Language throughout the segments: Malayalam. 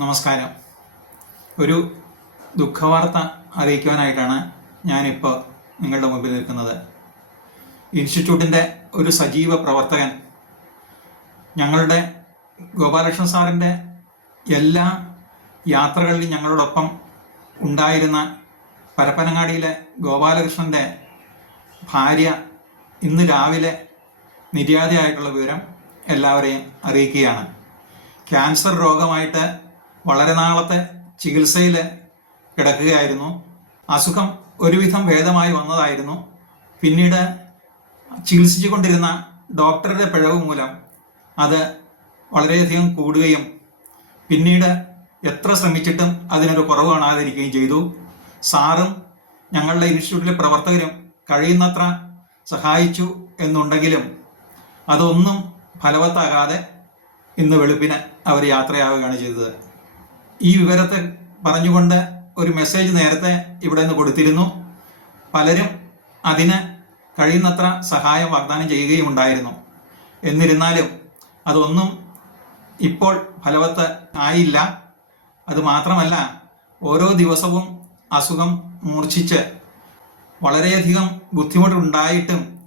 നമസ്കാരം. ഒരു ദുഃഖവാർത്ത അറിയിക്കുവാനായിട്ടാണ് ഞാനിപ്പോൾ നിങ്ങളുടെ മുമ്പിൽ നിൽക്കുന്നത്. ഇൻസ്റ്റിറ്റ്യൂട്ടിന്റെ ഒരു സജീവ പ്രവർത്തകൻ ഞങ്ങളുടെ ഗോപാലകൃഷ്ണൻ സാറിന്റെ എല്ലാ യാത്രകളിലും ഞങ്ങളോടൊപ്പം ഉണ്ടായിരുന്ന പരപ്പനങ്ങാടിയിലെ ഗോപാലകൃഷ്ണന്റെ ഭാര്യ ഇന്ന് രാവിലെ നിര്യാതയായിട്ടുള്ള വിവരം എല്ലാവരെയും അറിയിക്കുകയാണ്. ക്യാൻസർ രോഗമായിട്ട് വളരെ നാളത്തെ ചികിത്സയിൽ കിടക്കുകയായിരുന്നു. അസുഖം ഒരുവിധം ഭേദമായി വന്നതായിരുന്നു. പിന്നീട് ചികിത്സിച്ചു കൊണ്ടിരുന്ന ഡോക്ടറുടെ പിഴവ് മൂലം അത് വളരെയധികം കൂടുകയും പിന്നീട് എത്ര ശ്രമിച്ചിട്ടും അതിനൊരു കുറവ് കാണാതിരിക്കുകയും ചെയ്തു. സാറും ഞങ്ങളുടെ ഇൻസ്റ്റിറ്റ്യൂട്ടിലെ പ്രവർത്തകരും കഴിയുന്നത്ര സഹായിച്ചു എന്നുണ്ടെങ്കിലും അതൊന്നും ഫലവത്താകാതെ ഇന്ന് വെളുപ്പിന് അവർ യാത്രയാവുകയാണ് ചെയ്തത്. ഈ വിവരത്തെ പറഞ്ഞുകൊണ്ട് ഒരു മെസ്സേജ് നേരത്തെ ഇവിടെ നിന്ന് കൊടുത്തിരുന്നു. പലരും അതിന് കഴിയുന്നത്ര സഹായം വാഗ്ദാനം ചെയ്യുകയും ഉണ്ടായിരുന്നു. എന്നിരുന്നാലും അതൊന്നും ഇപ്പോൾ ഫലവത്ത് ആയില്ല. അത് മാത്രമല്ല ഓരോ ദിവസവും അസുഖം മൂർച്ഛിച്ച് വളരെയധികം ബുദ്ധിമുട്ടുണ്ടായിട്ടും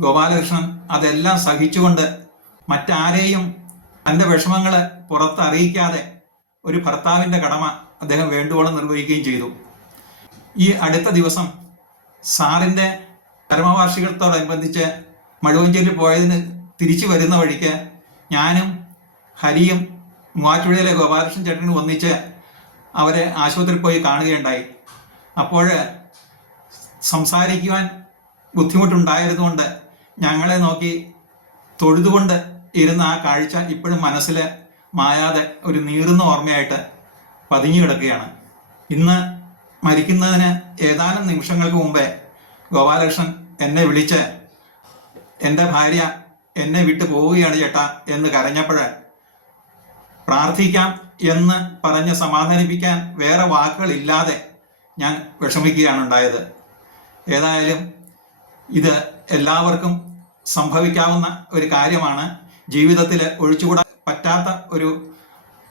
ഗോപാലകൃഷ്ണൻ അതെല്ലാം സഹിച്ചുകൊണ്ട് മറ്റാരെയും തന്റെ വിഷമങ്ങൾ പുറത്തറിയിക്കാതെ ഒരു ഭർത്താവിന്റെ കടമ അദ്ദേഹം വേണ്ടുവോളം നിർവഹിക്കുകയും ചെയ്തു. ഈ അടുത്ത ദിവസം സാറിന്റെ ചരമവാർഷികത്തോടനുബന്ധിച്ച് മഴുവഞ്ചേരി പോയതിന് തിരിച്ചു വരുന്ന വഴിക്ക് ഞാനും ഹരിയും മൂവാറ്റുപുഴയിലെ ഗോപാലകൃഷ്ണൻ ചേട്ടനും ഒന്നിച്ച് അവരെ ആശുപത്രിയിൽ പോയി കാണുകയുണ്ടായി. അപ്പോൾ സംസാരിക്കുവാൻ ബുദ്ധിമുട്ടുണ്ടായിരുന്നുകൊണ്ട് ഞങ്ങളെ നോക്കി തൊഴുതുകൊണ്ട് ഇരുന്ന ആ കാഴ്ച ഇപ്പോഴും മനസ്സിൽ മായാതെ ഒരു നീറുന്ന ഓർമ്മയായിട്ട് പതിഞ്ഞു കിടക്കുകയാണ്. ഇന്ന് മരിക്കുന്നതിന് ഏതാനും നിമിഷങ്ങൾക്ക് മുമ്പേ ഗോപാലകൃഷ്ണൻ എന്നെ വിളിച്ച് എന്റെ ഭാര്യ എന്നെ വിട്ടു പോവുകയാണ് ചേട്ടാ എന്ന് കരഞ്ഞപ്പോൾ പ്രാർത്ഥിക്കാം എന്ന് പറഞ്ഞ് സമാധാനിപ്പിക്കാൻ വേറെ വാക്കുകളില്ലാതെ ഞാൻ വിഷമിക്കുകയാണ് ഉണ്ടായത്. ഏതായാലും ഇത് എല്ലാവർക്കും സംഭവിക്കാവുന്ന ഒരു കാര്യമാണ്. ജീവിതത്തിൽ ഒഴിച്ചുകൂടാൻ പറ്റാത്ത ഒരു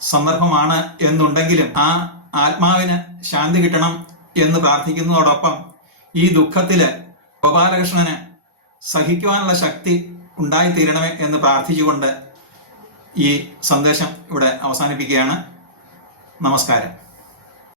സന്ദർഭമാണ് എന്നുണ്ടെങ്കിലും ആ ആത്മാവിന് ശാന്തി കിട്ടണം എന്ന് പ്രാർത്ഥിക്കുന്നതോടൊപ്പം ഈ ദുഃഖത്തിൽ ഗോപാലകൃഷ്ണന് സഹിക്കുവാനുള്ള ശക്തി ഉണ്ടായിത്തീരണമേ എന്ന് പ്രാർത്ഥിച്ചുകൊണ്ട് ഈ സന്ദേശം ഇവിടെ അവസാനിപ്പിക്കുകയാണ്. നമസ്കാരം.